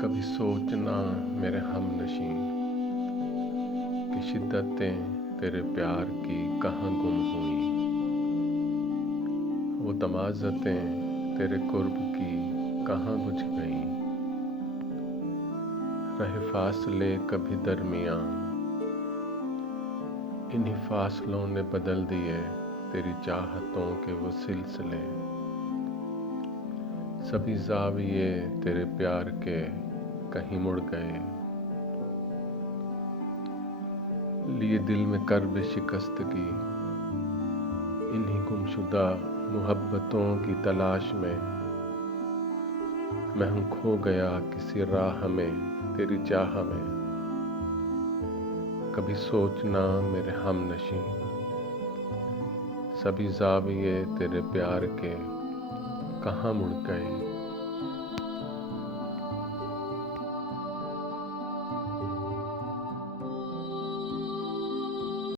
कभी सोचना मेरे हमनशीं कि शिद्दतें तेरे प्यार की कहाँ गुम हुई। वो तमाज़तें तेरे कुर्ब की कहाँ बुझ गईं। रहे फासले कभी दरमियाँ, इन्हीं फासलों ने बदल दिए तेरी चाहतों के वो सिलसिले। सभी ज़ाविये तेरे प्यार के कहीं मुड़ गए। लिए दिल में कर्ब शिकस्तगी, इन्हीं गुमशुदा मोहब्बतों की तलाश में मैं हूँ खो गया किसी राह में तेरी चाह में। कभी सोचना मेरे हमनशीं, सभी ज़ाविये तेरे प्यार के कहाँ मुड़ गए।